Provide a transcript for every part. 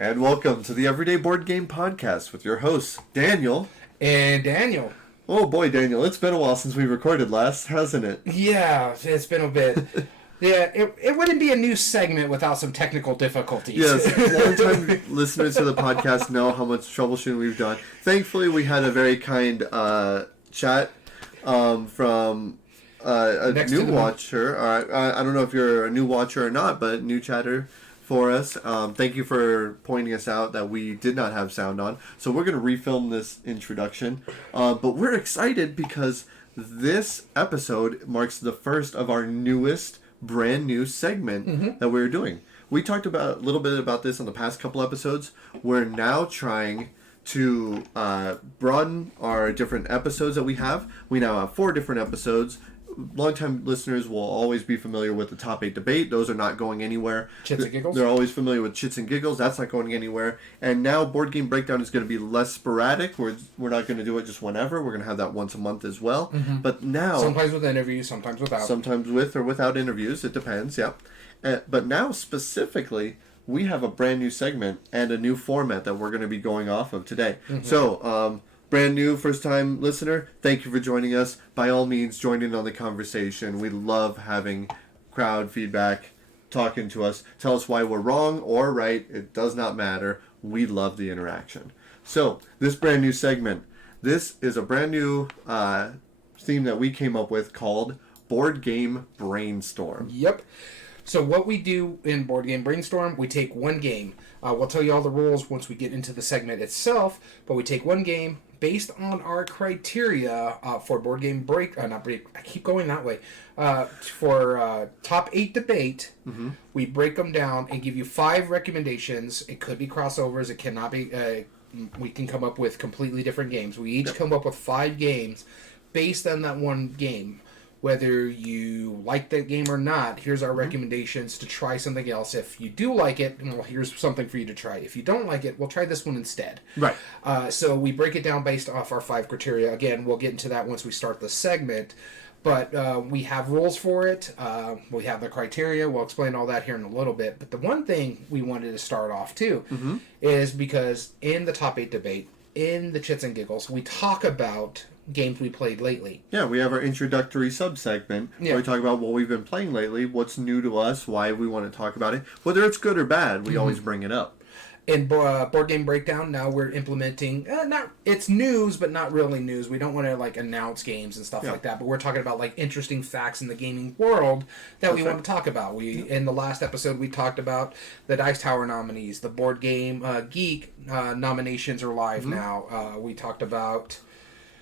And welcome to the Everyday Board Game Podcast with your hosts, Daniel. And Daniel. Oh boy, Daniel, it's been a while since we recorded last, hasn't it? Yeah, it's been a bit. Yeah, it wouldn't be a new segment without some technical difficulties. Yes, long-time listeners to the podcast know how much troubleshooting we've done. Thankfully, we had a very kind chat from a new watcher. I don't know if you're a new watcher or not, but new chatter for us. Thank you for pointing us out that we did not have sound on. So we're going to refilm this introduction. But we're excited because this episode marks the first of our newest brand new segment that we're doing. We talked about a little bit about this on the past couple episodes. We're now trying to broaden our different episodes that we have. We now have 4 different episodes. Longtime listeners will always be familiar with the top 8 debate. Those are not going anywhere. Chits and giggles. They're always familiar with chits and giggles. That's not going anywhere. And now Board Game Breakdown is going to be less sporadic. We're not going to do it just whenever. We're going to have that once a month as well. But now, sometimes with interviews, sometimes without. Sometimes with or without interviews. It depends. Yeah. But now specifically, we have a brand new segment and a new format that we're going to be going off of today. So, brand new, first time listener, thank you for joining us. By all means, join in on the conversation. We love having crowd feedback, talking to us. Tell us why we're wrong or right. It does not matter. We love the interaction. So, this brand new segment, this is a brand new theme that we came up with called Board Game Brainstorm. Yep. So what we do in Board Game Brainstorm, we take one game. We'll tell you all the rules once we get into the segment itself, but we take one game based on our criteria for Board Game I keep going that way. For top 8 debate, we break them down and give you 5 recommendations. It could be crossovers. It cannot be. We can come up with completely different games. We each come up with 5 games based on that one game. Whether you like that game or not, here's our recommendations to try something else. If you do like it, well, here's something for you to try. If you don't like it, we'll try this one instead. Right. So we break it down based off our 5 criteria. Again, we'll get into that once we start the segment. But we have rules for it. We have the criteria. We'll explain all that here in a little bit. But the one thing we wanted to start off, too, is because in the top 8 debate, in the Chits and Giggles, we talk about games we played lately. Yeah, we have our introductory sub-segment where we talk about what we've been playing lately, what's new to us, why we want to talk about it. Whether it's good or bad, we always bring it up. In Board Game Breakdown, now we're implementing, it's news, but not really news. We don't want to, announce games and stuff like that, but we're talking about, interesting facts in the gaming world that we want to talk about. In the last episode, we talked about the Dice Tower nominees. The Board Game Geek nominations are live now. We talked about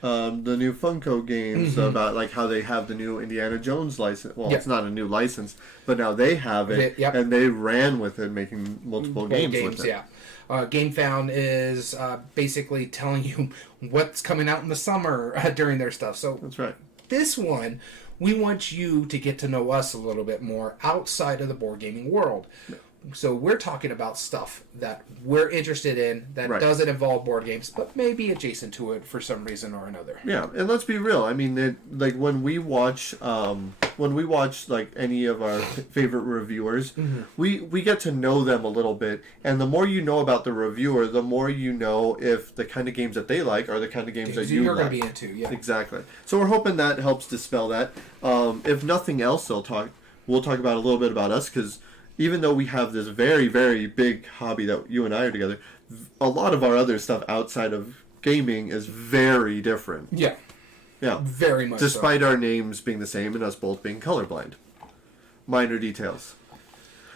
the new Funko games, about how they have the new Indiana Jones license. Well, it's not a new license, but now they have it, and they ran with it, making multiple games with it. Game Found is basically telling you what's coming out in the summer during their stuff. So that's right. This one, we want you to get to know us a little bit more outside of the board gaming world. So we're talking about stuff that we're interested in that doesn't involve board games, but maybe adjacent to it for some reason or another. Yeah, and let's be real. I mean, when we watch any of our favorite reviewers, we get to know them a little bit, and the more you know about the reviewer, the more you know if the kind of games that they like are the kind of games that you're going to be into. Yeah, exactly. So we're hoping that helps dispel that. If nothing else, we'll talk about a little bit about us, because even though we have this very, very big hobby that you and I are together, a lot of our other stuff outside of gaming is very different. Yeah. Yeah. Very much Despite our names being the same and us both being colorblind. Minor details.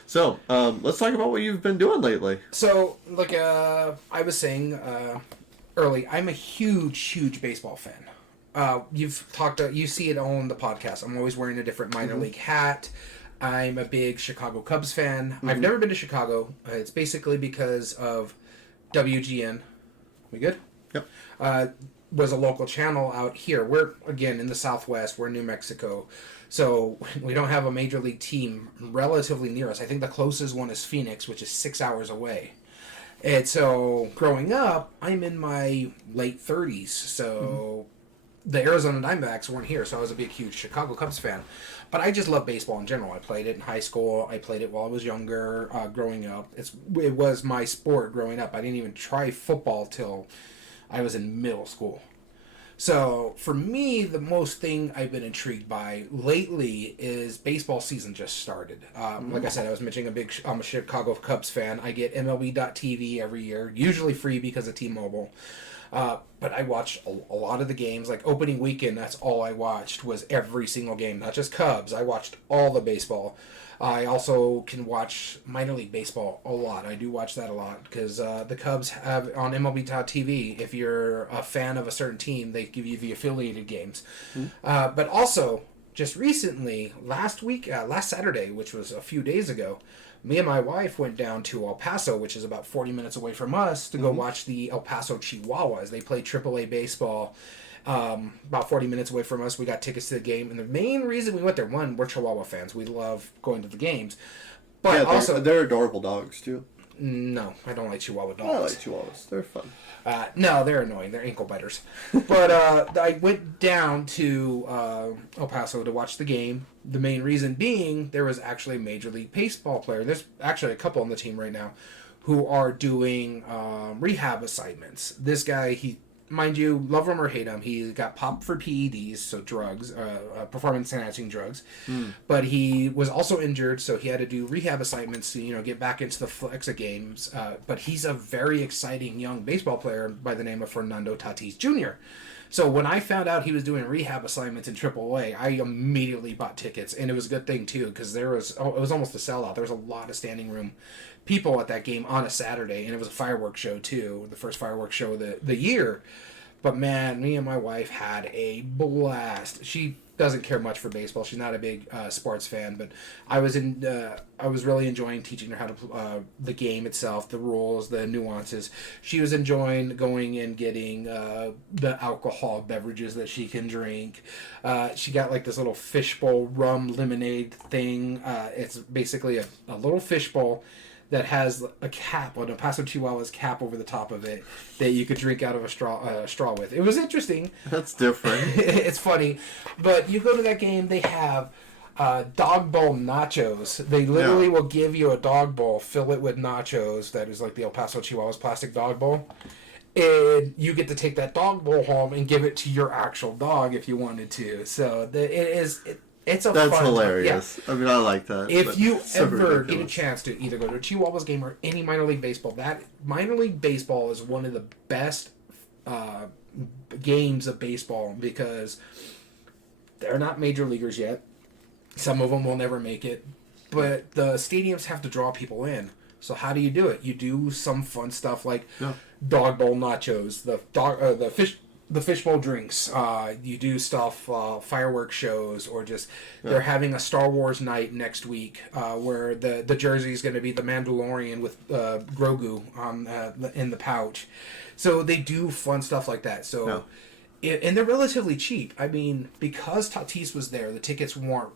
So, let's talk about what you've been doing lately. So, I was saying early, I'm a huge baseball fan. You see it on the podcast. I'm always wearing a different minor league hat. I'm a big Chicago Cubs fan. I've never been to Chicago. It's basically because of WGN. We good? Yep. Was a local channel out here. We're, again, in the Southwest. We're in New Mexico. So we don't have a major league team relatively near us. I think the closest one is Phoenix, which is 6 hours away. And so growing up, I'm in my late 30s. So the Arizona Diamondbacks weren't here, so I was a big, huge Chicago Cubs fan. But I just love baseball in general. I played it in high school. I played it while I was younger, growing up. It was my sport growing up. I didn't even try football till I was in middle school. So for me, the most thing I've been intrigued by lately is baseball season just started. Like I said, I was mentioning I'm a Chicago Cubs fan. I get MLB.TV every year, usually free because of T-Mobile. But I watched a lot of the games. Like opening weekend, that's all I watched was every single game, not just Cubs. I watched all the baseball. I also can watch minor league baseball a lot. I do watch that a lot because the Cubs have on MLB.TV. If you're a fan of a certain team, they give you the affiliated games. But also, just recently, last Saturday, which was a few days ago, me and my wife went down to El Paso, which is about 40 minutes away from us, to go watch the El Paso Chihuahuas. They play AAA baseball. About 40 minutes away from us. We got tickets to the game, and the main reason we went there, one, we're Chihuahua fans. We love going to the games, but yeah, also they're adorable dogs too. No, I don't like Chihuahua dogs. I like Chihuahuas. They're fun. No, they're annoying. They're ankle biters. But I went down to El Paso to watch the game. The main reason being there was actually a Major League Baseball player. There's actually a couple on the team right now who are doing rehab assignments. This guy, mind you, love him or hate him, he got popped for PEDs, so drugs, performance-enhancing drugs. But he was also injured, so he had to do rehab assignments to, get back into the flex of games. But he's a very exciting young baseball player by the name of Fernando Tatis Jr. So when I found out he was doing rehab assignments in AAA, I immediately bought tickets, and it was a good thing too because it was almost a sellout. There was a lot of standing room people at that game on a Saturday, and it was a fireworks show too, the first fireworks show of the year. But man, me and my wife had a blast. She doesn't care much for baseball. She's not a big sports fan, but I was really enjoying teaching her how to the game itself, the rules, the nuances. She was enjoying going and getting the alcohol beverages that she can drink. She got like this little fishbowl rum lemonade thing. It's basically a little fishbowl that has a cap, an El Paso Chihuahua's cap over the top of it that you could drink out of a straw with. It was interesting. That's different. It's funny. But you go to that game, they have dog bowl nachos. They literally will give you a dog bowl, fill it with nachos, that is like the El Paso Chihuahua's plastic dog bowl. And you get to take that dog bowl home and give it to your actual dog if you wanted to. So it's a That's fun hilarious. Yeah. I mean, I like that. If you so ever ridiculous. get a chance to either go to a Chihuahuas game or any minor league baseball, that minor league baseball is one of the best games of baseball because they're not major leaguers yet. Some of them will never make it, but the stadiums have to draw people in. So how do you do it? You do some fun stuff like dog bowl nachos, the fishbowl drinks. You do stuff, fireworks shows, or just they're having a Star Wars night next week where the jersey is going to be the Mandalorian with Grogu in the pouch. So they do fun stuff like that. So, and they're relatively cheap. I mean, because Tatis was there, the tickets weren't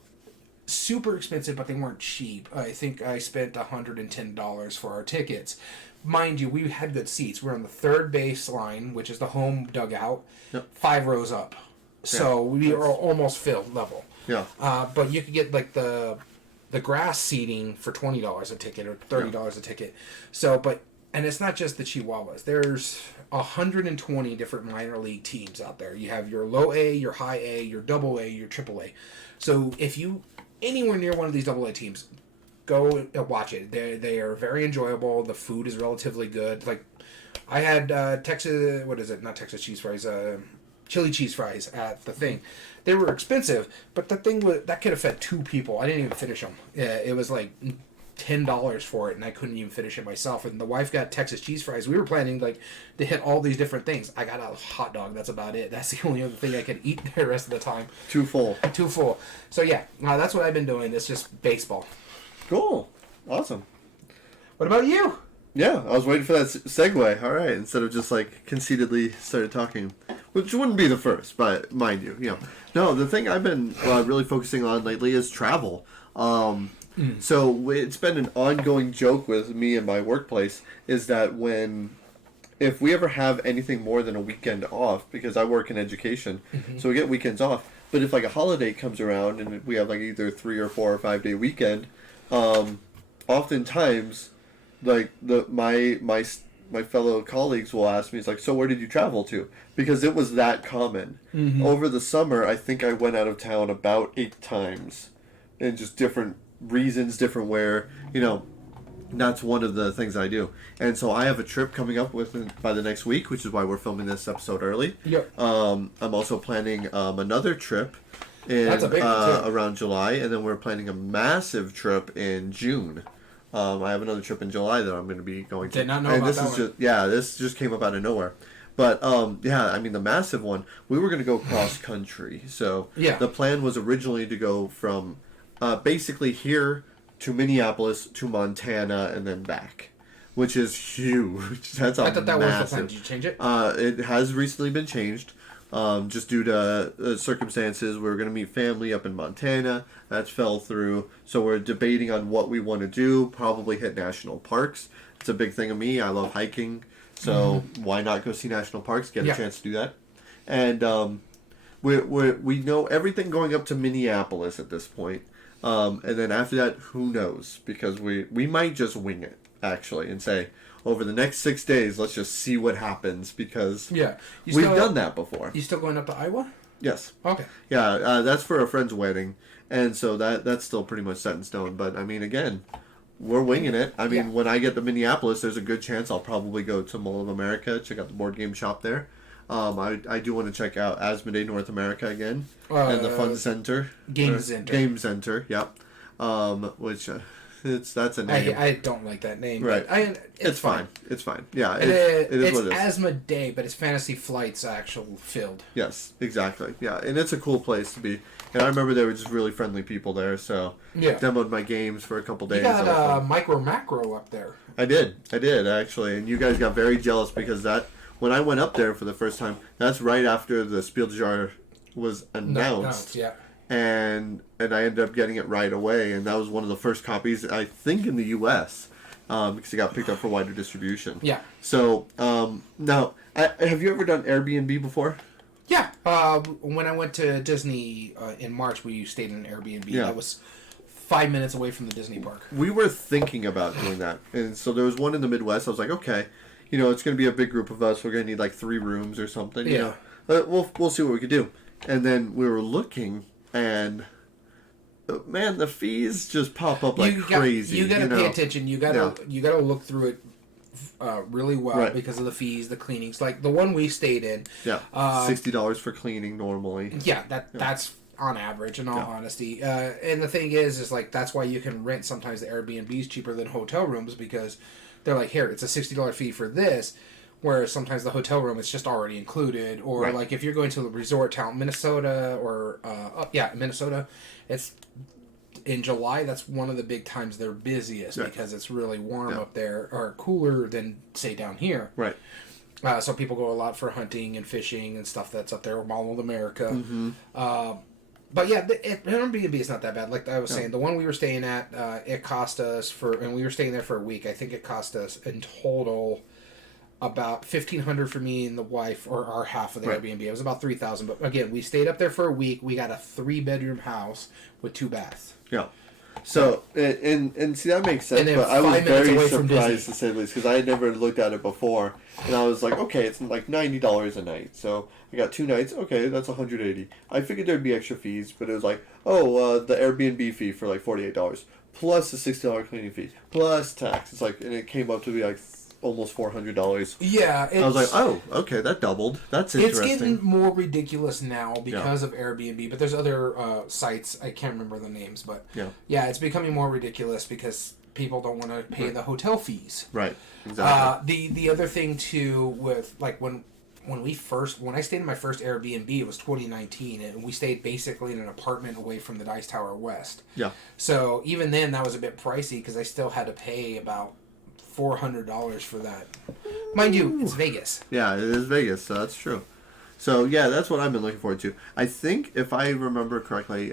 super expensive, but they weren't cheap. I think I spent $110 for our tickets. Mind you, we had good seats. We're on the third base line, which is the home dugout, 5 rows up. So we are almost filled level. Yeah. But you could get like the grass seating for $20 a ticket or $30 a ticket. So, and it's not just the Chihuahuas. There's 120 different minor league teams out there. You have your low A, your high A, your double A, your triple A. So if you anywhere near one of these double A teams, go watch it. They are very enjoyable. The food is relatively good. Like I had not Texas cheese fries, chili cheese fries at the thing. They were expensive, but that could have fed 2 people. I didn't even finish them. It was like $10 for it, and I couldn't even finish it myself. And the wife got Texas cheese fries. We were planning to hit all these different things. I got a hot dog. That's about it. That's the only other thing I could eat the rest of the time. Too full. So yeah, that's what I've been doing. It's just baseball. Cool. Awesome. What about you? Yeah, I was waiting for that segue. All right, instead of just conceitedly started talking, which wouldn't be the first, but mind you, No, the thing I've been really focusing on lately is travel. So it's been an ongoing joke with me and my workplace is that when if we ever have anything more than a weekend off, because I work in education, so we get weekends off. But if like a holiday comes around and we have like either 3 or 4 or 5 day weekend, oftentimes, like my fellow colleagues will ask me, it's like, so where did you travel to? Because it was that common. Over the summer, I think I went out of town about 8 times, and just different reasons, different where, that's one of the things I do. And so I have a trip coming up by the next week, which is why we're filming this episode early. Yep. I'm also planning another trip That's a big one, too. around July, and then we're planning a massive trip in June. I have another trip in July that I'm going to be going to. Did not know and about this that is one. this just came up out of nowhere. But the massive one, we were going to go cross country. So the plan was originally to go from basically here to Minneapolis to Montana and then back, which is huge. That's I thought that massive. was the plan. Did you change it? It has recently been changed, just due to circumstances. We were going to meet family up in Montana. That fell through. So we're debating on what we want to do. Probably hit national parks. It's a big thing of me. I love hiking. So why not go see national parks? Get a chance to do that. And we know everything going up to Minneapolis at this point. And then after that, who knows? Because we might just wing it, actually, and say, over the next 6 days, let's just see what happens, because we've done that before. You still going up to Iowa? Yes. Okay. Yeah, that's for a friend's wedding, and so that's still pretty much set in stone. But, I mean, again, we're winging it. I mean, when I get to Minneapolis, there's a good chance I'll probably go to Mall of America, check out the board game shop there. I do want to check out Asmodee North America again, and the Fun Center. Game Center. Game Center, yep. Which that's a name. I don't like that name. Right. But it's fine. It's fine. Yeah, it is it's what it is. Asmodee, but it's Fantasy Flight's actual field. Yes, exactly. Yeah, and it's a cool place to be. And I remember there were just really friendly people there, so demoed my games for a couple days. You got Micro Macro up there. I did actually, and you guys got very jealous because when I went up there for the first time, that's right after the Spiel des Jahres was announced. And I ended up getting it right away, and that was one of the first copies, I think, in the U.S., because it got picked up for wider distribution. Yeah. So, now, have you ever done Airbnb before? Yeah. When I went to Disney in March, we stayed in an Airbnb. Yeah. That was 5 minutes away from the Disney park. We were thinking about doing that, and so there was one in the Midwest. I was like, okay, it's going to be a big group of us. We're going to need like 3 rooms or something. Yeah. We'll see what we could do. And then we were looking, and man, the fees just pop up like crazy. You got to pay attention. You got to look through it really well because of the fees, the cleanings. Like the one we stayed in. Yeah. $60 for cleaning normally. Yeah, that's on average, in all honesty. And the thing is like that's why you can rent sometimes the Airbnbs cheaper than hotel rooms, because they're like, here, it's a $60 fee for this, whereas sometimes the hotel room is just already included. Or like if you're going to a resort town, Minnesota, or Minnesota, it's in July. That's one of the big times they're busiest because it's really warm up there, or cooler than say down here. Right. So people go a lot for hunting and fishing and stuff that's up there, Mall of America. Mm-hmm. But yeah, Airbnb is not that bad. Like I was saying, the one we were staying at, it cost us and we were staying there for a week. I think it cost us in total about $1,500 for me and the wife, or our half of the Airbnb. It was about $3,000. But again, we stayed up there for a week. We got a 3-bedroom house with 2 baths. Yeah. So, and see, that makes sense, but I was very surprised, to say the least, because I had never looked at it before, and I was like, okay, it's like $90 a night, so I got 2 nights, okay, that's $180. I figured there'd be extra fees, but it was like, the Airbnb fee for like $48, plus the $60 cleaning fee, plus tax. It's like, and it came up to be like almost $400. Yeah, I was like, oh, okay, that doubled. That's interesting. It's getting more ridiculous now because of Airbnb, but there's other sites, I can't remember the names, but it's becoming more ridiculous because people don't want to pay the hotel fees. Right, exactly. The other thing too, with like when I stayed in my first Airbnb, it was 2019, and we stayed basically in an apartment away from the Dice Tower West. Yeah. So even then, that was a bit pricey because I still had to pay about $400 for that. Mind you, it's Vegas. Yeah, it is Vegas, so that's true. So yeah, that's what I've been looking forward to. I think if I remember correctly,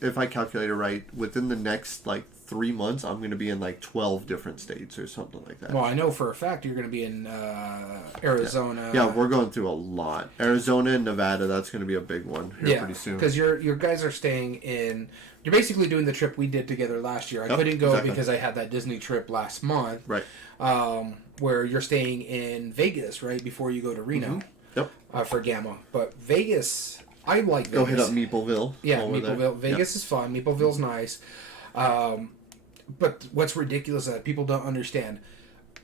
if I calculated right, within the next like 3 months, I'm going to be in like 12 different states or something like that. Well, I know for a fact you're going to be in Arizona. Yeah, we're going through a lot. Arizona and Nevada, that's going to be a big one here pretty soon. Because your guys are staying in... You're basically doing the trip we did together last year. I couldn't go because I had that Disney trip last month. Right. Where you're staying in Vegas, right, before you go to Reno. Yep. For Gamma. But Vegas... I like Vegas. Go hit up Meepleville. Yeah, Meepleville. Vegas is fun. Meepleville's nice. But what's ridiculous that people don't understand,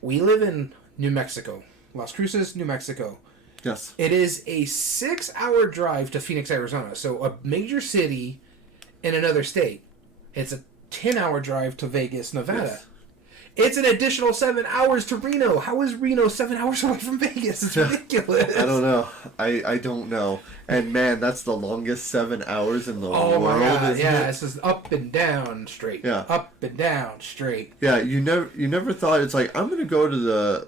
we live in New Mexico. Las Cruces, New Mexico. Yes. It is a 6-hour drive to Phoenix, Arizona. So a major city in another state. It's a 10-hour drive to Vegas, Nevada. Yes. It's an additional 7 hours to Reno. How is Reno 7 hours away from Vegas? It's ridiculous. I don't know. I don't know. And man, that's the longest 7 hours in the world. My God. Isn't Yeah, it? it's just up and down straight. Yeah. Up and down straight. Yeah, you never thought it's like, I'm gonna go to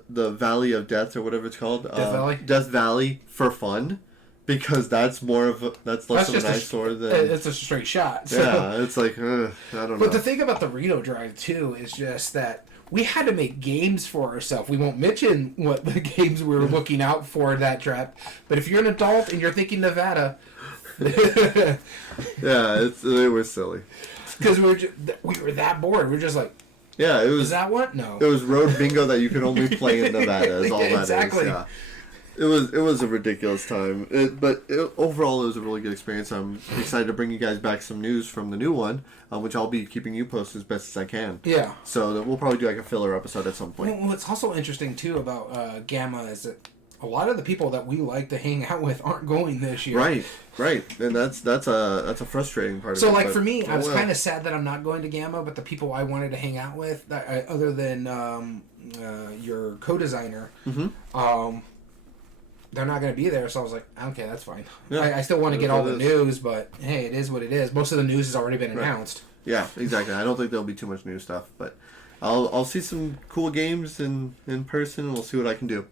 the Valley of Death or whatever it's called. Death Valley for fun. Because that's less of an eyesore than... It's a straight shot. So. Yeah, it's like, I don't know. But the thing about the Reno drive, too, is just that we had to make games for ourselves. We won't mention what the games we were looking out for that trip. But if you're an adult and you're thinking Nevada... yeah, they were silly. Because we were that bored. We were just like... Yeah, it was... Is that what? No. It was road bingo that you could only play in Nevada, is all that exactly. is. Yeah. It was a ridiculous time, but overall it was a really good experience. I'm excited to bring you guys back some news from the new one, which I'll be keeping you posted as best as I can. Yeah. So that we'll probably do like a filler episode at some point. Well, what's also interesting too about Gamma is that a lot of the people that we like to hang out with aren't going this year. Right, and that's a frustrating part. So of it. like for me, I was kind of sad that I'm not going to Gamma, but the people I wanted to hang out with, other than your co-designer, they're not going to be there, so I was like, okay, that's fine. Yeah. I still want to get all the news, but hey, it is what it is. Most of the news has already been announced. Yeah, exactly. I don't think there'll be too much new stuff, but I'll see some cool games in person, and we'll see what I can do.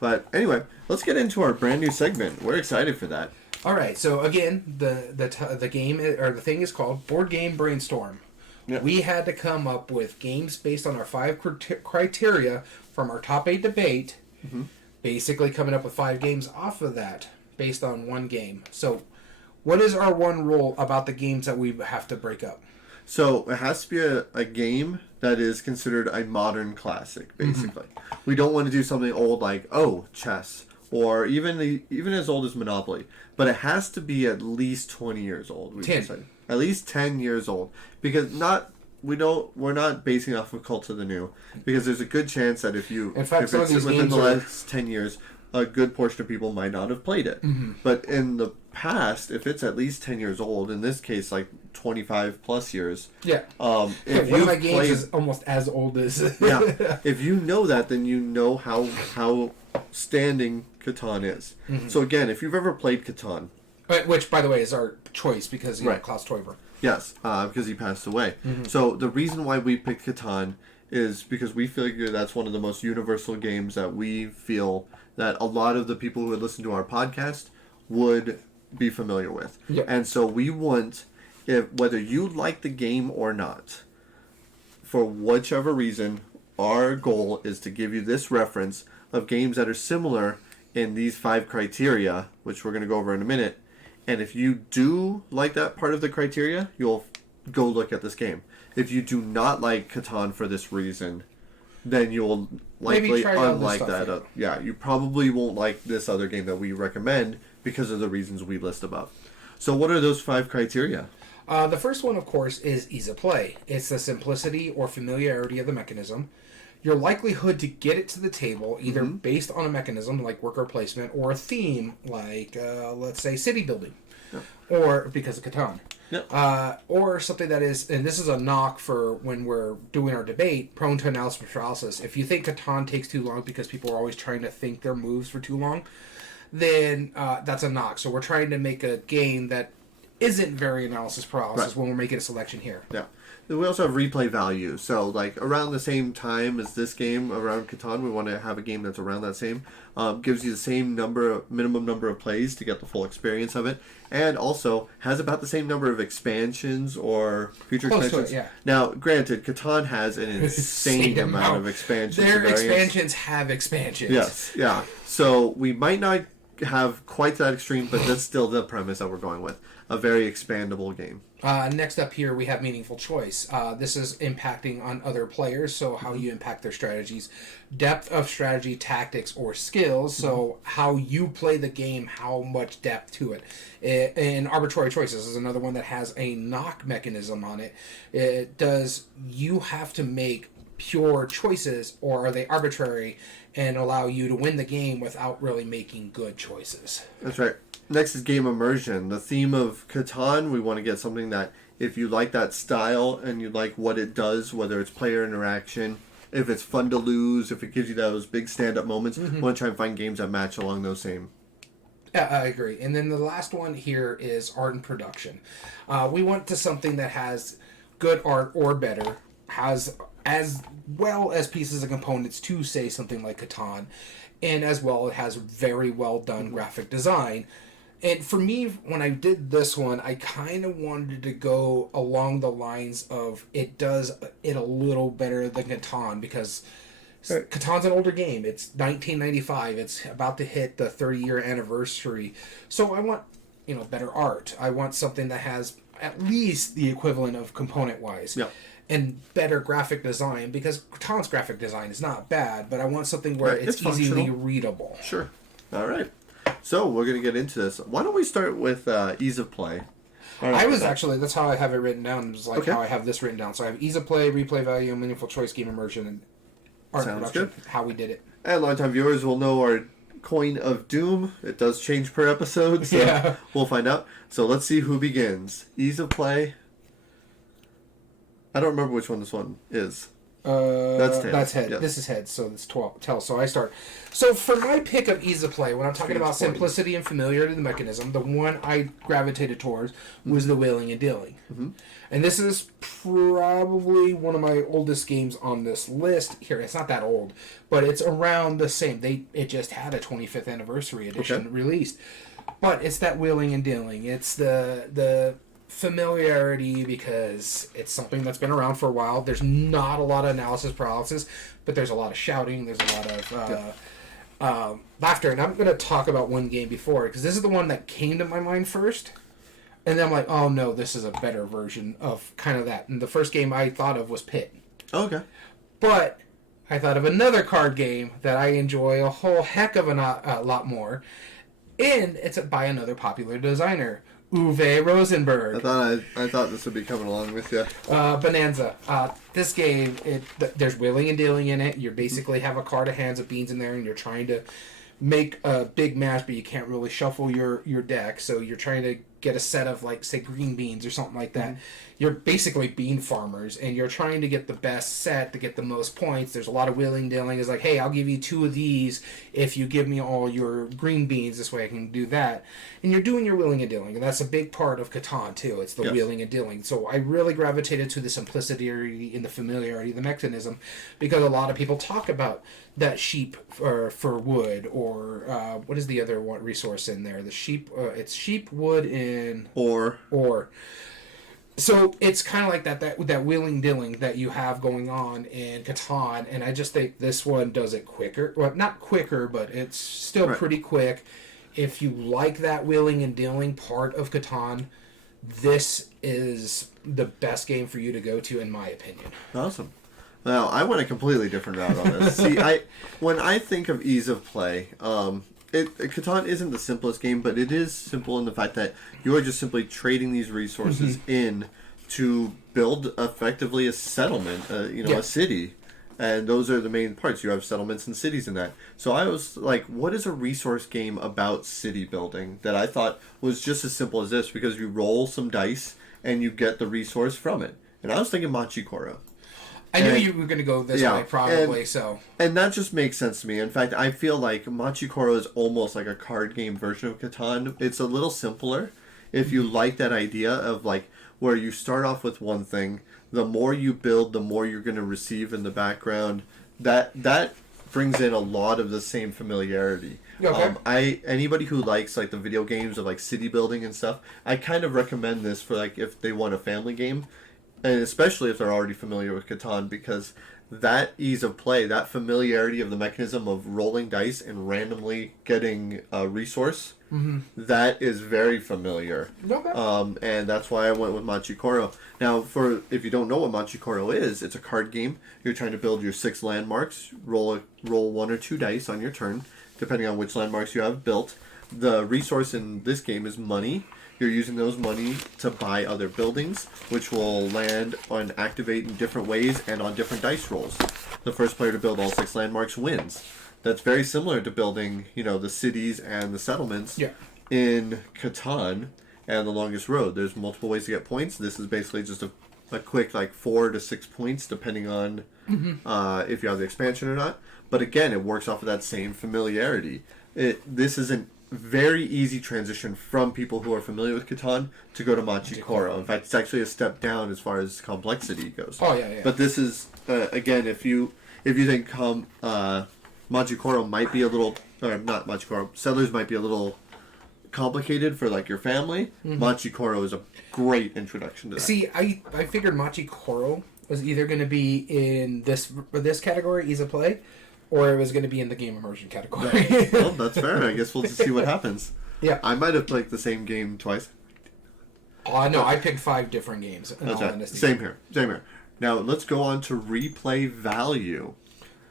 But anyway, let's get into our brand new segment. We're excited for that. All right. So again, the game or the thing is called Board Game Brainstorm. Yeah. We had to come up with games based on our 5 criteria from our top 8 debate. Mm-hmm. Basically coming up with 5 games off of that based on one game. So what is our one rule about the games that we have to break up? So it has to be a game that is considered a modern classic, basically. Mm-hmm. We don't want to do something old like, chess, or even as old as Monopoly. But it has to be at least 20 years old. 10. At least 10 years old. Because we're not basing off of Cult of the New, because there's a good chance that if it's within the last 10 years, a good portion of people might not have played it. Mm-hmm. But in the past, if it's at least 10 years old, in this case, like 25 plus years. Yeah. If one of my games is almost as old as... yeah. If you know that, then you know how standing Catan is. Mm-hmm. So again, if you've ever played Catan... Which, by the way, is our choice because, Klaus Teuber. Yes, because he passed away. Mm-hmm. So the reason why we picked Catan is because we figure that's one of the most universal games that we feel that a lot of the people who would listen to our podcast would be familiar with. Yep. And so we want, whether you like the game or not, for whichever reason, our goal is to give you this reference of games that are similar in these 5 criteria, which we're going to go over in a minute. And if you do like that part of the criteria, you'll go look at this game. If you do not like Catan for this reason, then you'll likely unlike that. Yeah, you probably won't like this other game that we recommend because of the reasons we list above. So what are those 5 criteria? The first one, of course, is ease of play. It's the simplicity or familiarity of the mechanism. Your likelihood to get it to the table, either based on a mechanism like worker placement or a theme like, let's say, city building, or because of Catan. Yep. Or something that is, and this is a knock for when we're doing our debate, prone to analysis paralysis. If you think Catan takes too long because people are always trying to think their moves for too long, then that's a knock. So we're trying to make a game that isn't very analysis paralysis Right. when we're making a selection here. Yeah. We also have replay value. So, like, around the same time as this game, around Catan, we want to have a game that's around that same. Gives you the same minimum number of plays to get the full experience of it. And also has about the same number of expansions or future Close to expansions. it, yeah. Now, granted, Catan has an insane amount of expansions. Their and variants. expansions have expansions. Yes, yeah. So, we might not have quite that extreme, but that's still the premise that we're going with. A very expandable game. Next up here, we have meaningful choice. This is impacting on other players, so how you impact their strategies. Depth of strategy, tactics, or skills, so how you play the game, how much depth to it. And arbitrary choices is another one that has a knock mechanism on it. You have to make pure choices, or are they arbitrary and allow you to win the game without really making good choices? That's right. Next is game immersion. The theme of Catan, we want to get something that if you like that style and you like what it does, whether it's player interaction, if it's fun to lose, if it gives you those big stand-up moments, we want to try and find games that match along those same. Yeah, I agree. And then the last one here is art and production. We want to something that has good art or better, has as well as pieces and components to say something like Catan, and as well it has very well done graphic design. And for me, when I did this one, I kind of wanted to go along the lines of it does it a little better than Catan, because Catan's an older game. It's 1995. It's about to hit the 30-year anniversary. So I want, better art. I want something that has at least the equivalent of component-wise. Yeah. And better graphic design, because Catan's graphic design is not bad, but I want something where it's easily readable. Sure. All right. So we're going to get into this. Why don't we start with ease of play? That's how I have it written down. It's like how I have this written down. So I have ease of play, replay value, meaningful choice, game immersion, and art and production. Good. How we did it. And longtime viewers will know our coin of doom. It does change per episode, so we'll find out. So let's see who begins. Ease of play. I don't remember which one this one is. That's head. Yes. This is head, so it's tail. So I start. So for my pick of ease of play, when I'm talking about simplicity and familiarity of the mechanism, the one I gravitated towards was the wheeling and dealing. Mm-hmm. And this is probably one of my oldest games on this list. Here, it's not that old, but it's around the same. It just had a 25th anniversary edition released. But it's that wheeling and dealing. It's the familiarity, because it's something that's been around for a while. There's not a lot of analysis paralysis, but there's a lot of shouting. There's a lot of laughter. And I'm going to talk about one game before, because this is the one that came to my mind first. And then I'm like, oh no, this is a better version of kind of that. And the first game I thought of was Pit. Okay. But I thought of another card game that I enjoy a whole heck of a lot more. And it's by another popular designer, Uwe Rosenberg. I thought this would be coming along with you. Bonanza. This game, there's wheeling and dealing in it. You basically have a card of hands of beans in there, and you're trying to make a big mash, but you can't really shuffle your deck. So you're trying to get a set of, like, say, green beans or something like that. Mm-hmm. You're basically bean farmers, and you're trying to get the best set to get the most points. There's a lot of wheeling dealing. It's like, hey, I'll give you 2 of these if you give me all your green beans. This way I can do that. And you're doing your wheeling and dealing, and that's a big part of Catan, too. It's the wheeling and dealing. So I really gravitated to the simplicity and the familiarity of the mechanism, because a lot of people talk about that sheep for wood, or what is the other one resource in there? The sheep, it's sheep, wood, and ore. So it's kind of like that wheeling dealing that you have going on in Catan, and I just think this one does it quicker. Well, not quicker, but it's still pretty quick. If you like that wheeling and dealing part of Catan, this is the best game for you to go to, in my opinion. Awesome. Now, I went a completely different route on this. See, when I think of ease of play, Catan isn't the simplest game, but it is simple in the fact that you are just simply trading these resources in to build effectively a settlement, a city. And those are the main parts. You have settlements and cities in that. So I was like, what is a resource game about city building that I thought was just as simple as this? Because you roll some dice and you get the resource from it. And I was thinking Machikoro. I knew you were going to go this way, probably, And that just makes sense to me. In fact, I feel like Machikoro is almost like a card game version of Catan. It's a little simpler. If you like that idea of like where you start off with one thing, the more you build, the more you're going to receive in the background. That brings in a lot of the same familiarity. Okay. Anybody who likes like the video games of like city building and stuff, I kind of recommend this for like if they want a family game, and especially if they're already familiar with Catan, because that ease of play, that familiarity of the mechanism of rolling dice and randomly getting a resource, that is very familiar. Okay. And that's why I went with Machikoro. Now, for if you don't know what Machikoro is, it's a card game. You're trying to build your 6 landmarks. Roll 1 or 2 dice on your turn, depending on which landmarks you have built. The resource in this game is money. You're using those money to buy other buildings, which will land and activate in different ways and on different dice rolls. The first player to build all 6 landmarks wins. That's very similar to building, the cities and the settlements in Catan and the Longest Road. There's multiple ways to get points. This is basically just a quick 4 to 6 points, depending on if you have the expansion or not. But again, it works off of that same familiarity. This is an very easy transition from people who are familiar with Catan to go to Machikoro. In fact, it's actually a step down as far as complexity goes. Oh yeah. But this is again, if you think Machikoro might be a little, or not Machikoro, Settlers might be a little complicated for your family. Machikoro is a great introduction to that. See, I figured Machikoro was either going to be in this category, ease of play, or it was going to be in the game immersion category. Well, that's fair. I guess we'll just see what happens. Yeah. I might have played the same game twice. No, I picked 5 different games. That's right. Same here. Now, let's go on to replay value.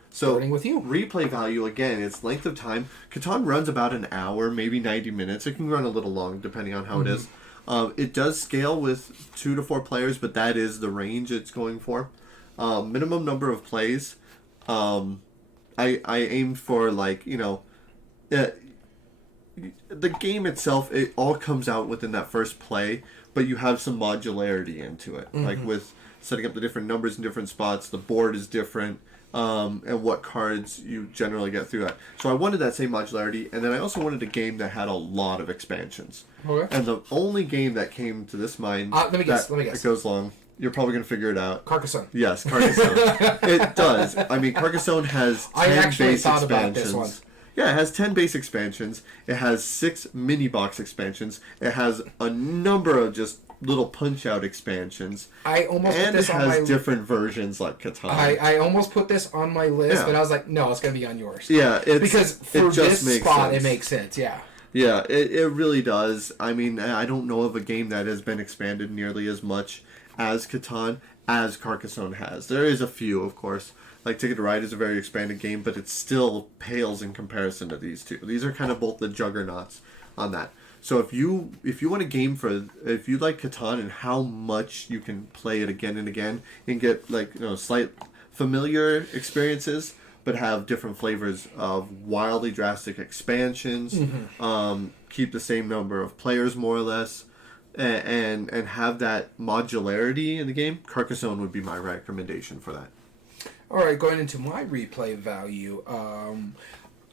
So, starting with you. Replay value, again, it's length of time. Catan runs about an hour, maybe 90 minutes. It can run a little long, depending on how it is. It does scale with 2 to 4 players, but that is the range it's going for. Minimum number of plays. I aimed for the game itself, it all comes out within that first play, but you have some modularity into it. Like with setting up the different numbers in different spots, the board is different, and what cards you generally get through that. So I wanted that same modularity, and then I also wanted a game that had a lot of expansions. Okay. And the only game that came to this mind let me guess. It goes long. You're probably going to figure it out. Carcassonne. Yes, Carcassonne. It does. I mean, Carcassonne has 10 base expansions. Yeah, it has 10 base expansions. It has 6 mini box expansions. It has a number of just little punch-out expansions. I almost put this on my And it has different versions like Catan. I almost put this on my list, but I was like, no, it's going to be on yours. Yeah, because for this spot, it makes sense, yeah. Yeah, it really does. I mean, I don't know of a game that has been expanded nearly as much as Catan as Carcassonne has. There is a few, of course. Like Ticket to Ride is a very expanded game, but it still pales in comparison to these two. These are kind of both the juggernauts on that. So if you want a game if you like Catan and how much you can play it again and again and get slight familiar experiences, but have different flavors of wildly drastic expansions, keep the same number of players more or less, and have that modularity in the game, Carcassonne would be my recommendation for that. All right, going into my replay value,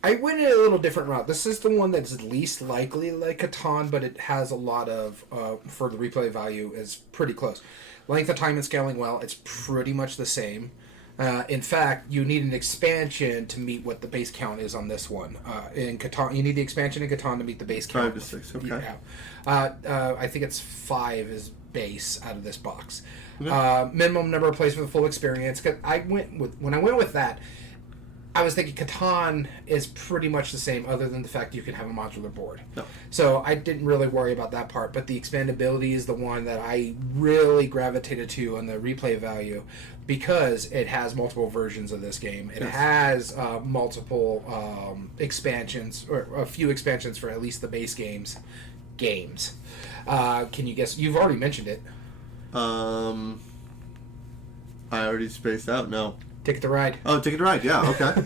I went in a little different route. This is the one that's least likely like Catan, but it has a lot of, for the replay value, is pretty close. Length of time and scaling well, it's pretty much the same. In fact, you need an expansion to meet what the base count is on this one. In Catan, you need the expansion in Catan to meet the base count. 5 to 6, okay. Yeah. I think it's 5 is base out of this box. Minimum number of plays for the full experience. When I went with that, I was thinking Catan is pretty much the same, other than the fact you can have a modular board. No. So I didn't really worry about that part, but the expandability is the one that I really gravitated to on the replay value, because it has multiple versions of this game. It has multiple expansions, or a few expansions for at least the base games. Can you guess? You've already mentioned it. I already spaced out. No. Ticket to Ride. Oh, Ticket to Ride. Yeah. Okay.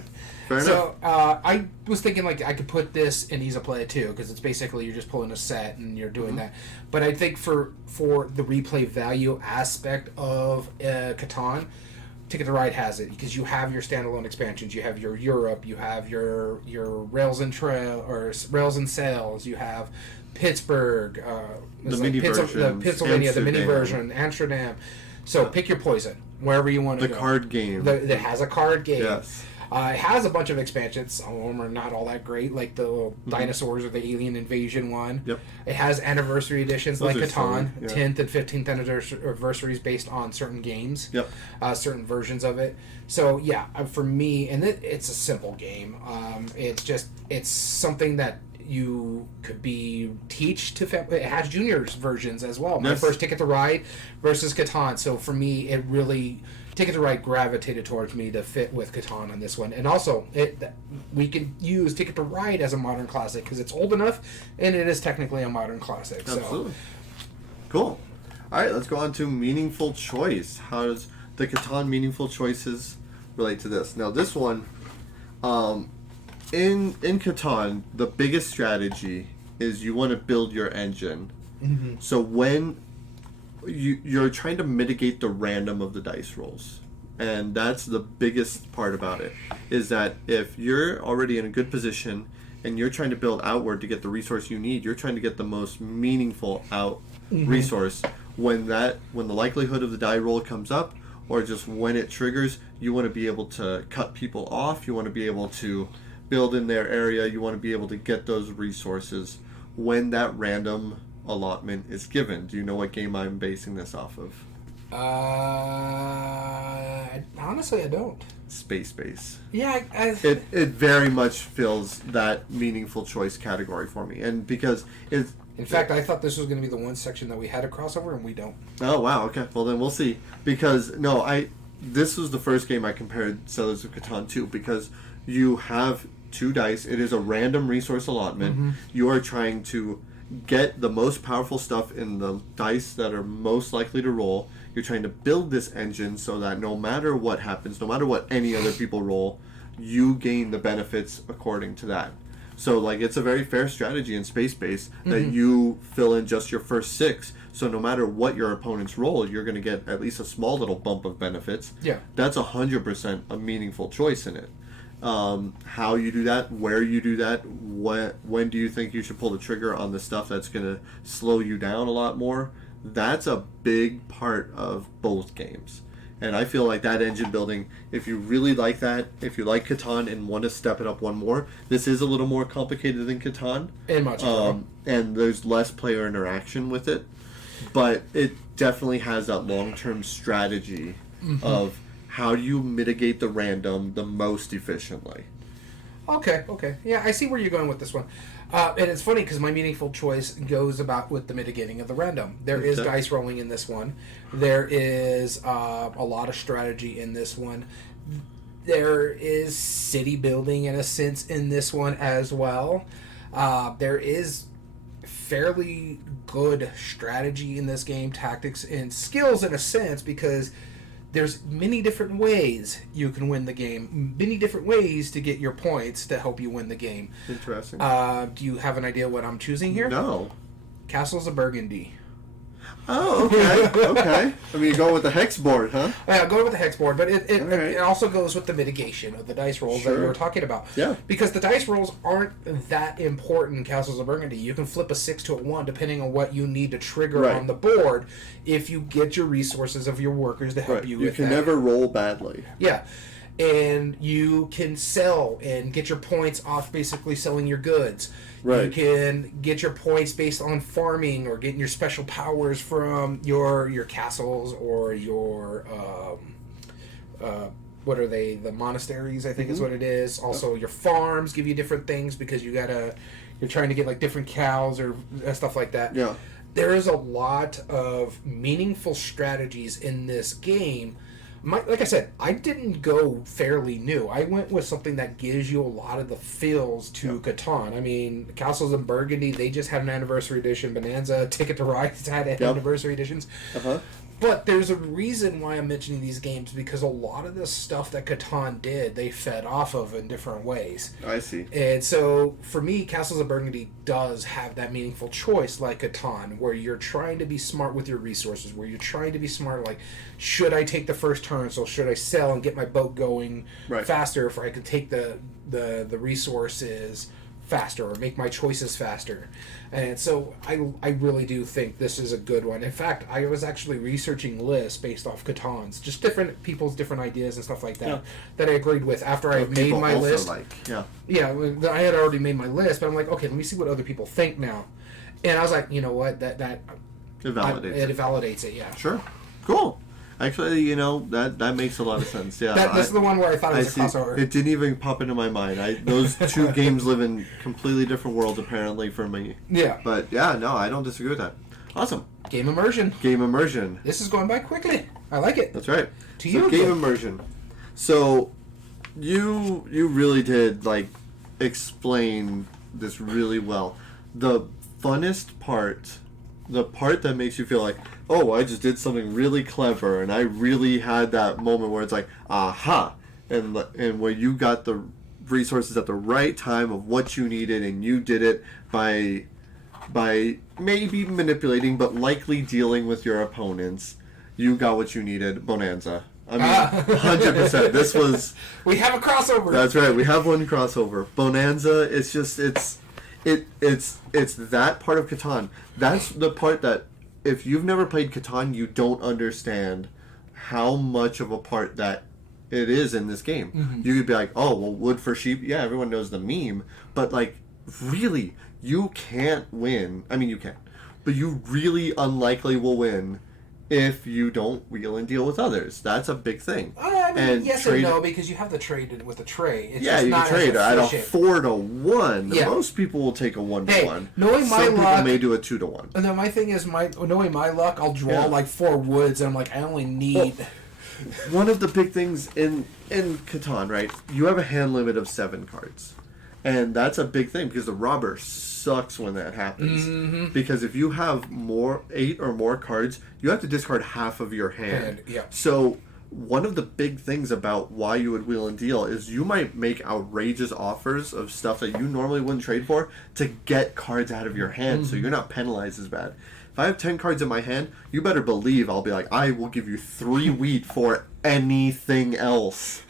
Fair enough. So I was thinking I could put this in Ease of Play too, because it's basically you're just pulling a set and you're doing that. But I think for the replay value aspect of Catan, Ticket to Ride has it because you have your standalone expansions. You have your Europe. You have your Rails and Trail or Rails and Sails. You have Pittsburgh. The mini version. Pennsylvania, the mini version. Amsterdam. So pick your poison wherever you want to go. The card game. It has a card game. Yes. It has a bunch of expansions. Some of them are not all that great, like the little dinosaurs or the alien invasion one. Yep. It has anniversary editions Those like are Catan, silly, 10th and 15th anniversaries based on certain games. Yep. Certain versions of it. So yeah, for me, and it's a simple game. It's something that you could teach to it has juniors versions as well. My first Ticket to Ride versus Catan. So for me, it really Ticket to Ride gravitated towards me to fit with Catan on this one, and also we can use Ticket to Ride as a modern classic because it's old enough, and it is technically a modern classic. Absolutely. Cool. All right, let's go on to meaningful choice. How does the Catan meaningful choices relate to this? Now, this one, in Catan, the biggest strategy is you want to build your engine. Mm-hmm. So when you're trying to mitigate the random of the dice rolls, and that's the biggest part about it, is that if you're already in a good position and you're trying to build outward to get the resource you need, you're trying to get the most meaningful resource. When the likelihood of the die roll comes up, or just when it triggers, you want to be able to cut people off, you want to be able to build in their area, you want to be able to get those resources when that random allotment is given. Do you know what game I'm basing this off of? Honestly, I don't. Space Base. Yeah, it very much fills that meaningful choice category for me, and because it's. In fact, I thought this was going to be the one section that we had a crossover, and we don't. Oh wow! Okay, well then we'll see. Because this was the first game I compared Settlers of Catan to, because you have 2 dice. It is a random resource allotment. Mm-hmm. You are trying to get the most powerful stuff in the dice that are most likely to roll. You're trying to build this engine so that no matter what happens, no matter what any other people roll, you gain the benefits according to that. So it's a very fair strategy in Space Base that you fill in just your first 6. So no matter what your opponents roll, you're going to get at least a small little bump of benefits. Yeah. That's 100% a meaningful choice in it. How you do that, where you do that, when do you think you should pull the trigger on the stuff that's going to slow you down a lot more, that's a big part of both games. And I feel like that engine building, if you really like that, if you like Catan and want to step it up one more, this is a little more complicated than Catan. And much more. And there's less player interaction with it. But it definitely has that long-term strategy of how do you mitigate the random the most efficiently. Okay. Yeah, I see where you're going with this one. And it's funny because my meaningful choice goes about with the mitigating of the random. There is dice rolling in this one. There is a lot of strategy in this one. There is city building in a sense in this one as well. There is fairly good strategy in this game, tactics and skills in a sense, because there's many different ways you can win the game, many different ways to get your points to help you win the game. Interesting. Do you have an idea what I'm choosing here? No. Castles of Burgundy. Oh, okay. Okay. I mean, you're going with the hex board, huh? Yeah, going with the hex board, but Right. it also goes with the mitigation of the dice rolls that we were talking about. Yeah. Because the dice rolls aren't that important in Castles of Burgundy. You can flip a 6 to a 1 depending on what you need to trigger on the board if you get your resources of your workers to help you with that. You can never roll badly. Yeah. And you can sell and get your points off basically selling your goods. Right. You can get your points based on farming or getting your special powers from your castles or your what are they? The monasteries, I think is what it is. Also, your farms give you different things because you're trying to get different cows or stuff like that. Yeah. There is a lot of meaningful strategies in this game. Like I said, I didn't go fairly new. I went with something that gives you a lot of the feels to Catan. I mean, Castles in Burgundy, they just had an anniversary edition. Bonanza, Ticket to Ride had anniversary editions. But there's a reason why I'm mentioning these games, because a lot of the stuff that Catan did, they fed off of in different ways. I see. And so, for me, Castles of Burgundy does have that meaningful choice like Catan, where you're trying to be smart with your resources, where you're trying to be smart, like, should I take the first turn, so should I sell and get my boat going faster, if I can take the resources faster, or make my choices faster. And so I really do think this is a good one. In fact, I was actually researching lists based off Catan's, just different people's different ideas and stuff like that, that I agreed with after I made my list. Yeah, I had already made my list, but I'm like, okay, let me see what other people think now. And I was like, you know what, that it validates it, yeah. Sure. Cool. Actually, you know, that makes a lot of sense. Yeah, that's the one where I thought it was a crossover. It didn't even pop into my mind. Those two games live in completely different worlds, apparently, for me. Yeah. But, yeah, no, I don't disagree with that. Awesome. Game immersion. Game immersion. This is going by quickly. I like it. That's right. To you. Game immersion. So, you really did, like, explain this really well. The funnest part, the part that makes you feel like, oh, I just did something really clever, and I really had that moment where it's like, aha, and where you got the resources at the right time of what you needed, and you did it by maybe manipulating, but likely dealing with your opponents. You got what you needed. Bonanza. I mean, 100%. This was... We have a crossover. That's right. We have one crossover. Bonanza, it's just, it's that part of Catan. That's the part that, if you've never played Catan, you don't understand how much of a part that it is in this game. Mm-hmm. You could be like, oh, well, wood for sheep. Yeah, everyone knows the meme. But, like, really, you can't win. I mean, you can. But you really unlikely will win if you don't wheel and deal with others. That's a big thing. I mean, and yes and no, because you have the trade with a tray. It's yeah, just you not can trade at a 4-1. Yeah. Most people will take a 1-1. Knowing my Some luck, people may do a 2-1. And then my thing is, knowing my luck, I'll draw like 4 woods, and I'm like, I only need... Well, one of the big things in Catan, right? You have a hand limit of 7 cards. And that's a big thing, because the robber sucks when that happens. Mm-hmm. Because if you have 8 or more cards, you have to discard half of your hand. Yeah. So one of the big things about why you would wheel and deal is you might make outrageous offers of stuff that you normally wouldn't trade for to get cards out of your hand, so you're not penalized as bad. If I have 10 cards in my hand, you better believe I'll be like, I will give you 3 wheat for anything else.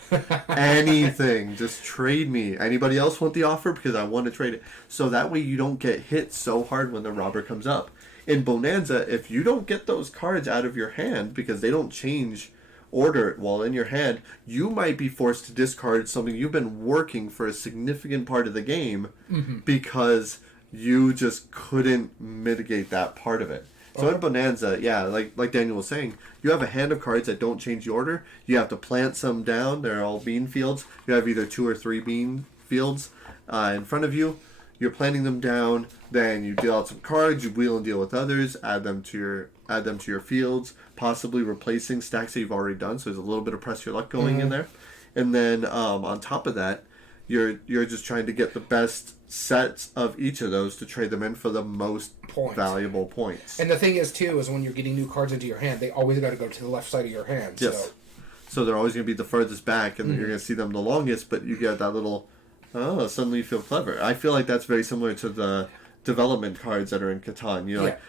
Anything. Just trade me. Anybody else want the offer? Because I want to trade it. So that way you don't get hit so hard when the robber comes up. In Bonanza, if you don't get those cards out of your hand because they don't change order while in your hand, you might be forced to discard something you've been working for a significant part of the game because you just couldn't mitigate that part of it. So in Bonanza, yeah, like Daniel was saying, you have a hand of cards that don't change the order. You have to plant some down. They're all bean fields. You have either 2 or 3 bean fields in front of you. You're planting them down. Then you deal out some cards. You wheel and deal with others. Add them to your fields. Possibly replacing stacks that you've already done. So there's a little bit of press your luck going in there. And then on top of that, you're just trying to get the best sets of each of those to trade them in for the most valuable points. And the thing is, too, is when you're getting new cards into your hand, they always got to go to the left side of your hand. Yes. So they're always going to be the furthest back, and you're going to see them the longest, but you get that little, suddenly you feel clever. I feel like that's very similar to the development cards that are in Catan. You're like,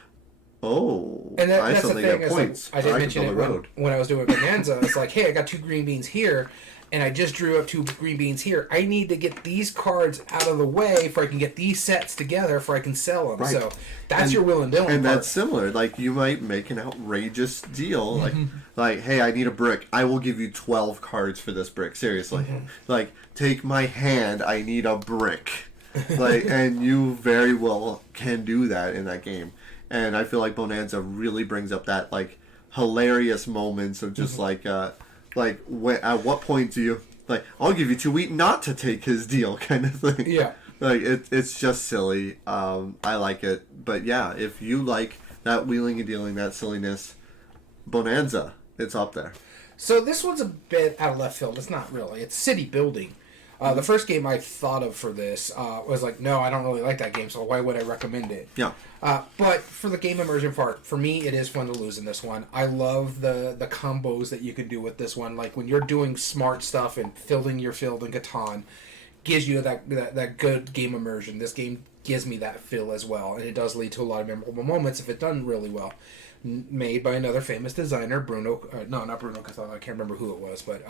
and I suddenly get points. Like, I did mention it when I was doing Bonanza. It's like, hey, I got 2 green beans here, and I just drew up 2 green beans here. I need to get these cards out of the way before I can get these sets together before I can sell them. Right. So that's your will and dealing. And that's similar. Like, you might make an outrageous deal. Like, hey, I need a brick. I will give you 12 cards for this brick. Seriously. Like, take my hand. I need a brick. And you very well can do that in that game. And I feel like Bonanza really brings up that, like, hilarious moments of just, at what point do you, like, I'll give you 2 wheat not to take his deal kind of thing. Yeah. Like, it's just silly. I like it. But, yeah, if you like that wheeling and dealing, that silliness, Bonanza, it's up there. So this one's a bit out of left field. It's not really. It's city building. The first game I thought of for this was like, no, I don't really like that game, so why would I recommend it? Yeah. But for the game immersion part, for me, it is fun to lose in this one. I love the combos that you can do with this one. Like when you're doing smart stuff and filling your field in Catan, gives you that good game immersion. This game gives me that feel as well, and it does lead to a lot of memorable moments if it's done really well. Made by another famous designer, Bruno. No, not Bruno Cathala. I can't remember who it was, but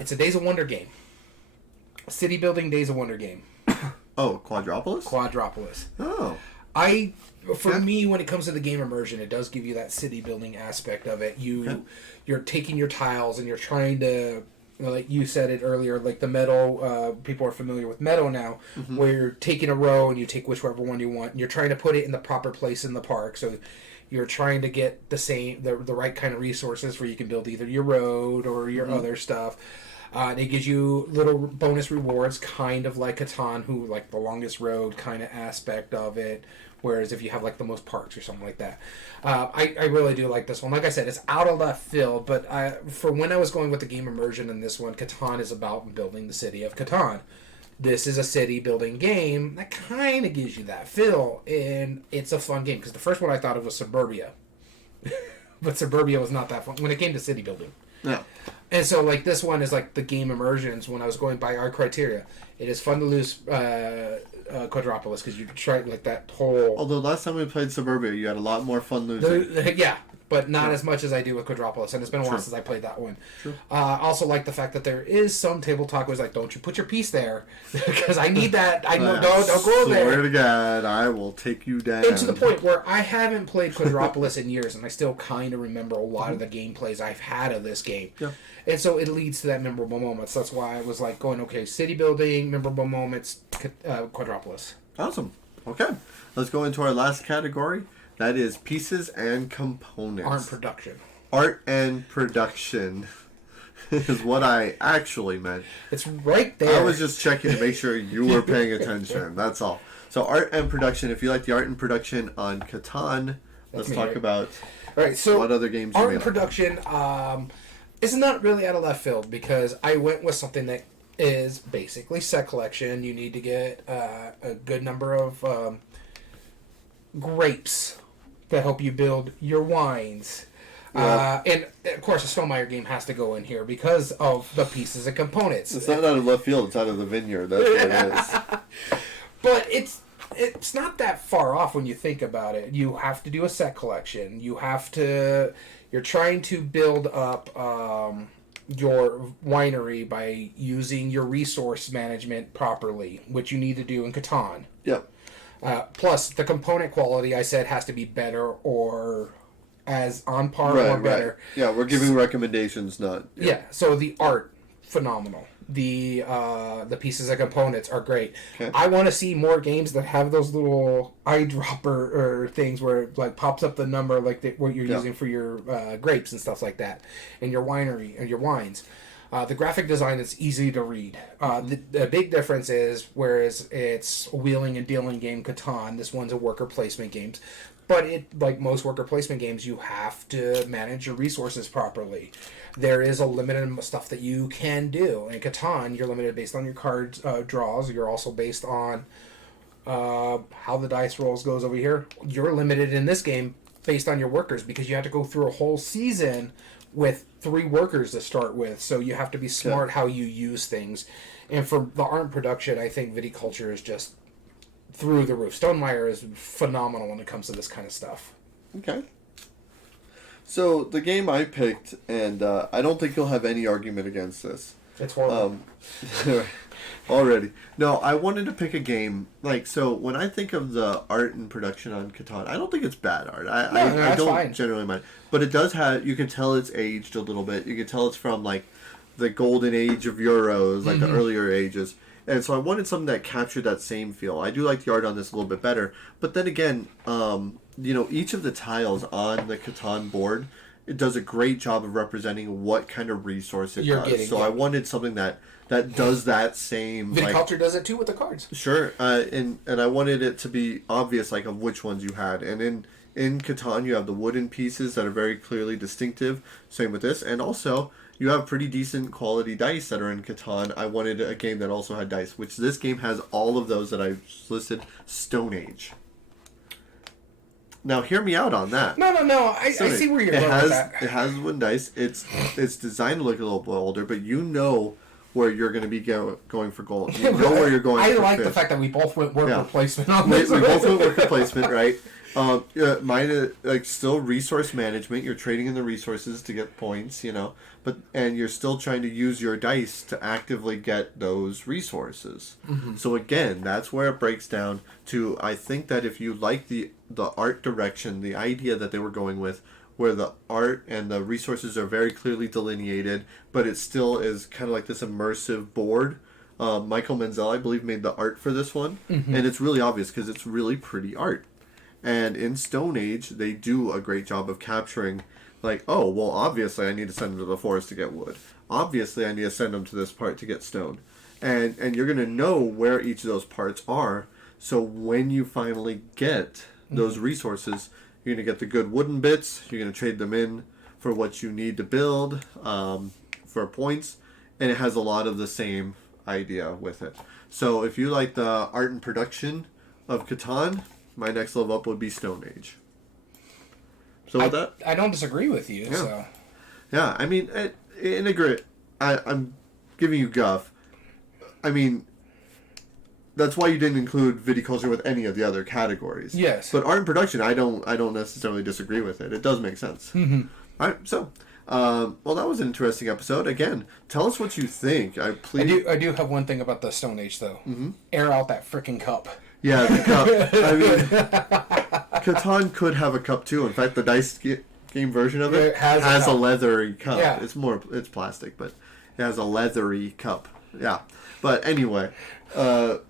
it's a Days of Wonder game. City building Days of Wonder game. Oh, Quadropolis? Quadropolis. Oh. For me, when it comes to the game immersion, it does give you that city building aspect of it. You're taking your tiles and you're trying to, like you said it earlier, like the meadow, people are familiar with meadow now, where you're taking a row and you take whichever one you want, and you're trying to put it in the proper place in the park. So you're trying to get the right kind of resources where you can build either your road or your other stuff. It gives you little bonus rewards, kind of like Catan, who like the longest road kind of aspect of it. Whereas if you have like the most parks or something like that, I really do like this one. Like I said, it's out of left field, but for when I was going with the game immersion in this one, Catan is about building the city of Catan. This is a city building game that kind of gives you that feel, and it's a fun game because the first one I thought of was Suburbia, but Suburbia was not that fun when it came to city building. Yeah. And so, like, this one is like the game immersions. When I was going by our criteria, it is fun to lose Quadropolis because you try like that whole. Although last time we played Suburbia, you had a lot more fun losing. Yeah, but not as much as I do with Quadropolis, and it's been a while since I played that one. Also, like the fact that there is some table talk was like, "Don't you put your piece there, because I need that. I don't go there." Swear to God, I will take you down. And to the point where I haven't played Quadropolis in years, and I still kind of remember a lot of the gameplays I've had of this game. Yeah. And so it leads to that memorable moments. That's why I was like going, okay, city building, memorable moments, Quadropolis. Awesome. Okay, let's go into our last category. That is pieces and components. Art production. Art and production is what I actually meant. It's right there. I was just checking to make sure you were paying attention. That's all. So art and production. If you like the art and production on Catan, let's talk about all right, so what other games you art may and production is not really out of left field because I went with something that is basically set collection. You need to get a good number of grapes to help you build your wines. Yeah. And of course, a Stonemaier game has to go in here because of the pieces and components. It's not out of left field; it's out of the vineyard. That's what it is. But it's not that far off when you think about it. You have to do a set collection. You're trying to build up your winery by using your resource management properly, which you need to do in Catan. Yep. Plus, the component quality, I said, has to be better or as on par or better. Right. Yeah, we're giving recommendations, not... Yeah, so the art, phenomenal. The pieces and components are great. Okay. I want to see more games that have those little eyedropper or things where it like pops up the number like what you're using for your grapes and stuff like that, and your winery and your wines. The graphic design is easy to read. The big difference is, whereas it's a wheeling and dealing game, Catan, this one's a worker placement game. But like most worker placement games, you have to manage your resources properly. There is a limited amount of stuff that you can do. In Catan, you're limited based on your card draws. You're also based on how the dice rolls goes over here. You're limited in this game based on your workers because you have to go through a whole season with 3 workers to start with. So you have to be smart how you use things. And for the art production, I think viticulture is just through the roof. Stonemaier is phenomenal when it comes to this kind of stuff. Okay. So the game I picked, and I don't think you'll have any argument against this. It's horrible. Already. No, I wanted to pick a game, so when I think of the art and production on Catan, I don't think it's bad art. I don't generally mind. But it does have, you can tell it's aged a little bit. You can tell it's from, the golden age of Euros, the earlier ages. And so I wanted something that captured that same feel. I do like the art on this a little bit better. But then again, each of the tiles on the Catan board, it does a great job of representing what kind of resource it does. So I wanted something that does that same... Viticulture does it too with the cards. Sure. And I wanted it to be obvious, of which ones you had. And in Catan, you have the wooden pieces that are very clearly distinctive. Same with this. And also... you have pretty decent quality dice that are in Catan. I wanted a game that also had dice, which this game has all of those that I've listed. Stone Age. Now, hear me out on that. No. I see where you're going with that. It has wooden dice. It's designed to look a little bit older, but you know where you're going to be going for gold. You know where you're going I for like fish. the fact that we both went worker placement on this. We both went worker placement, right? Mine, still resource management. You're trading in the resources to get points, and you're still trying to use your dice to actively get those resources. Mm-hmm. So again, that's where it breaks down to, I think that if you like the art direction, the idea that they were going with, where the art and the resources are very clearly delineated, but it still is kind of like this immersive board. Michael Menzel, I believe, made the art for this one, and it's really obvious because it's really pretty art. And in Stone Age, they do a great job of capturing, obviously I need to send them to the forest to get wood. Obviously I need to send them to this part to get stone. And you're going to know where each of those parts are. So when you finally get those resources, you're going to get the good wooden bits. You're going to trade them in for what you need to build, for points. And it has a lot of the same idea with it. So if you like the art and production of Catan, my next level up would be Stone Age. So with that, I don't disagree with you. Yeah. So yeah, I mean, I'm giving you guff. I mean, that's why you didn't include viticulture with any of the other categories. Yes, but art and production, I don't necessarily disagree with it. It does make sense. Mm-hmm. All right, so. Well, that was an interesting episode. Again, tell us what you think. I do have one thing about the Stone Age, though. Mm-hmm. Air out that freaking cup. Yeah, the cup. I mean, Catan could have a cup too. In fact, the dice game version of it has a leathery cup. Yeah. It's plastic, but it has a leathery cup. Yeah. But anyway, we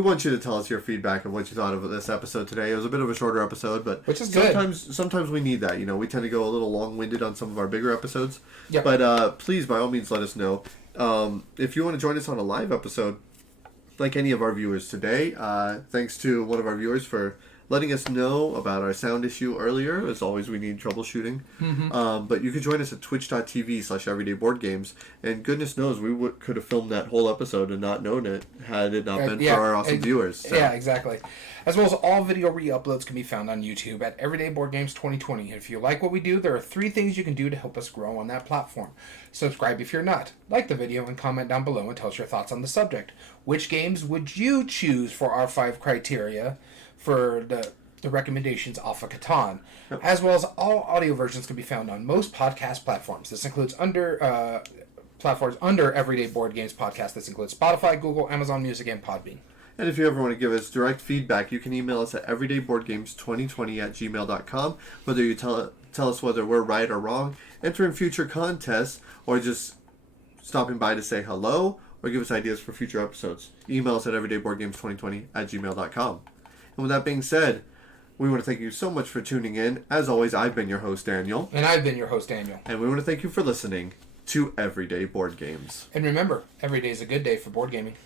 want you to tell us your feedback of what you thought of this episode today. It was a bit of a shorter episode, but which is sometimes we need that. We tend to go a little long-winded on some of our bigger episodes. Yep. But please, by all means, let us know. If you want to join us on a live episode, like any of our viewers today, thanks to one of our viewers for letting us know about our sound issue earlier. As always, we need troubleshooting. Mm-hmm. But you could join us at twitch.tv/everydayboardgames. And goodness knows, we could have filmed that whole episode and not known it had it not been for our awesome viewers. So. Yeah, exactly. As well as all video re-uploads can be found on YouTube at Everyday Board Games 2020. If you like what we do, there are 3 things you can do to help us grow on that platform. Subscribe if you're not. Like the video and comment down below and tell us your thoughts on the subject. Which games would you choose for our 5 criteria for the recommendations off of Catan? Yep. As well as all audio versions can be found on most podcast platforms. This includes platforms under Everyday Board Games Podcast. This includes Spotify, Google, Amazon Music, and Podbean. And if you ever want to give us direct feedback, you can email us at everydayboardgames2020@gmail.com. Whether you tell us whether we're right or wrong, enter in future contests, or just stopping by to say hello, or give us ideas for future episodes. Email us at everydayboardgames2020@gmail.com. And with that being said, we want to thank you so much for tuning in. As always, I've been your host, Daniel. And I've been your host, Daniel. And we want to thank you for listening to Everyday Board Games. And remember, every day is a good day for board gaming.